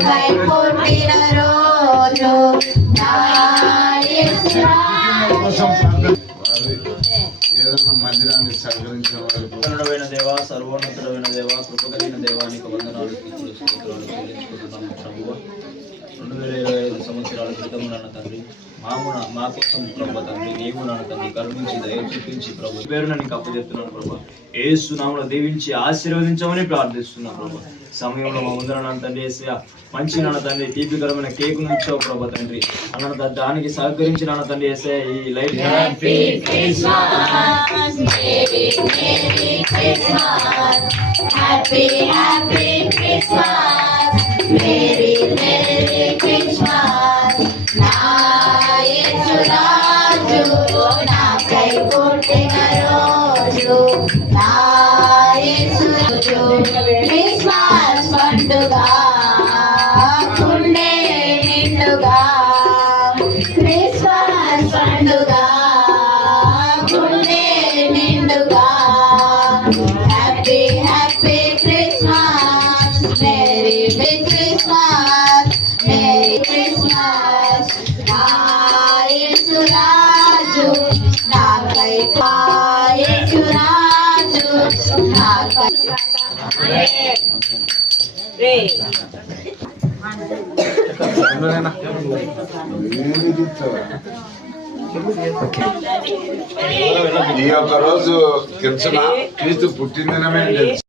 నాకై పుట్టిన రోజు నా యేసు ఏదైనా మందిరాన్ని సహకరించిన వారు దేవా, సర్వోన్నతుడైన దేవా, కృపగలిగిన దేవానికి వందనాలు స్తోత్రాలు చెల్లించుకుంటున్నాము ప్రభువా. 2025 సంవత్సరాల క్రితం నాన్న తండ్రి మా కోసం ప్రభు తండ్రి నీవు నాన్న తండ్రి కరుణించి దయ చూపించి ప్రభు పేరున నీకు అప్పచెప్తున్నాను ప్రభు. యేసు నామములో దీవించి ఆశీర్వదించమని ప్రార్థిస్తున్నా ప్రభు. సమయంలో మా ముందర నాన్న తండ్రి యేసయ్యా మంచి నాన్న తండ్రి తీపికరమైన కేక్ నుంచో ప్రభు తండ్రి అన్న దానికి సహకరించి నాన్న తండ్రి యేసయ్యా ఈ life happy Christmas merry merry Christmas happy happy Christmas merry merry Christmas నా యేసు రాజు నాకై పుట్టిన రోజు నా యేసు క్రిస్మస్ పండుగ గుండె నిండుగా క్రిస్మస్ పండుగ గుండె నిండుగా happy happy Christmas merry Christmas merry Christmas నా యేసు రాజు నాకై యేసు రాజు నాకై ఈ యొక్క రోజు తెలుసునా క్రీస్తు పుట్టినమే తెలుసు.